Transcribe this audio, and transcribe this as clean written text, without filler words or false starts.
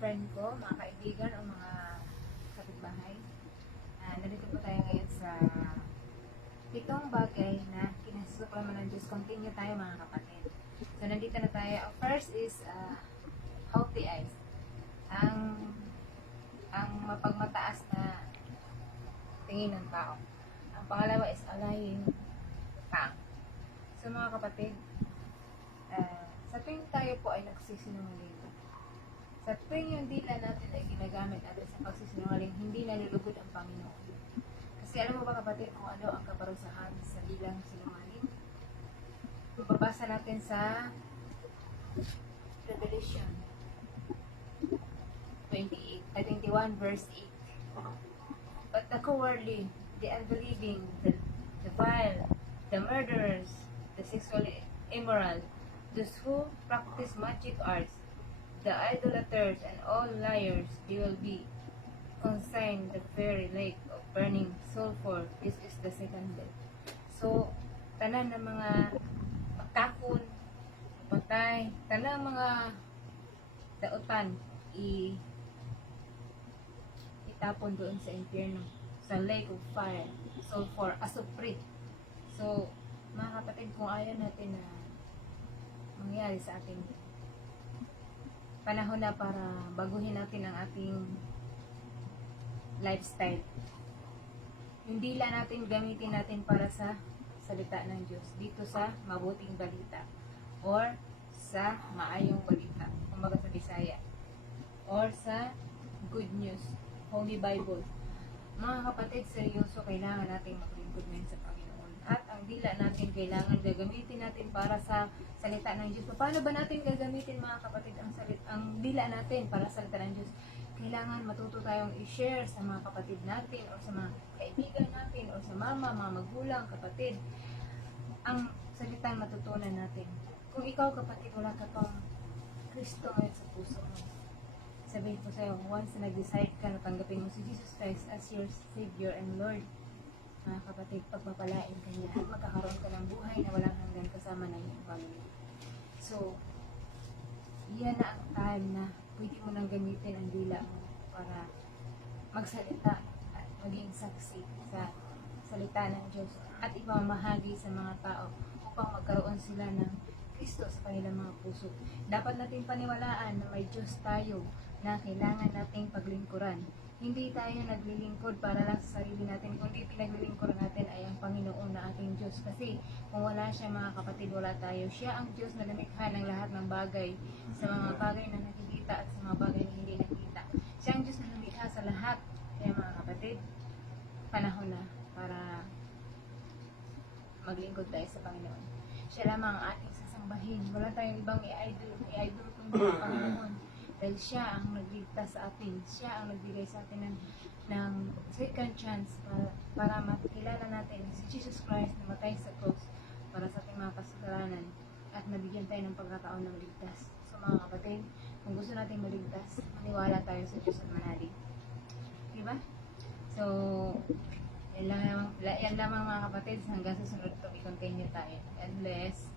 friend ko, mga kaibigan o mga kapitbahay. Nandito po tayo ngayon sa 7 bagay na kinasusuklaman ng Diyos. Continue tayo mga kapatid. So nandito na tayo. First is healthy eyes. Ang mapagmataas na tingin ng tao. Ang pangalawa is align tongue. So mga kapatid, sa tuwing tayo po ay nagsisinungaling, sa tuwing yung dila natin ay ginagamit natin sa pagsisinungaling, hindi nalulugod ang Panginoon. Kasi alam mo ba kapatid kung ano ang kaparusahan sa dilang sinungaling? Babasa natin sa Revelation 21 verse 8. But the cowardly, the unbelieving, the vile, the murderers, the sexually immoral, those who practice magic arts, the idolaters, and all liars, they will be consigned the fiery lake of burning sulfur. This is the second death. So, tanan ng mga makakon, patay, tanan mga dautan, itapon doon sa impyerno, sa lake of fire, sulfur, asuprit. So, mga kapatid, kung ayaw natin na mangyari sa ating panahon na para baguhin natin ang ating lifestyle, yung dila natin gamitin natin para sa salita ng Diyos dito sa mabuting balita or sa maayong balita, kumbaga sa Bisaya, or sa good news, Holy Bible. Mga kapatid, seryoso, kailangan natin maglingkod ngayon sa Panginoon. At ang dila natin kailangan gagamitin natin para sa salita ng Diyos. Paano ba natin gagamitin mga kapatid ang dila natin para sa salita ng Diyos? Kailangan matuto tayong i-share sa mga kapatid natin o sa mga kaibigan natin o sa mama, mga magulang, kapatid, ang salitang matutunan natin. Kung ikaw kapatid, wala ka pang Kristo ngayon sa puso mo, sabihin ko sa'yo, once na nag-decide ka na tanggapin mo si Jesus Christ as your Savior and Lord, mga kapatid, pagpapalain ka niya at magkakaroon ka ng buhay na walang hanggan kasama ng iyong family. So, yan na ang time na pwede mo nang gamitin ang dila mo para magsalita at maging saksi sa salita ng Diyos at ipamahagi sa mga tao upang magkaroon sila ng Kristo sa kanilang mga puso. Dapat nating paniwalaan na may Diyos tayo na kailangan nating paglingkuran. Hindi tayo naglilingkod para lang sa sarili natin, kundi pinaglilingkuran natin ay ang Panginoon na ating Diyos. Kasi kung wala siya mga kapatid, wala tayo. Siya ang Diyos na lumikha ng lahat ng bagay, sa mga bagay na nakikita at sa mga bagay na hindi nakikita. Siya ang Diyos na lumikha sa lahat. Kaya mga kapatid, panahon na para maglingkod tayo sa Panginoon. Siya lamang ang ating sasambahin. Wala tayong ibang i-idol kundi ang Panginoon. Dahil siya ang nagligtas sa atin. Siya ang nagbigay sa atin ng second chance para makilala natin si Jesus Christ na matay sa cross para sa ating mga kasalanan at nabigyan tayo ng pagkataon ng ligtas. So mga kapatid, kung gusto natin maligtas, maniwala tayo sa Diyos at manalig. Diba? So, yan lamang mga kapatid. Hanggang sa sunod ito, i-continue tayo. God bless.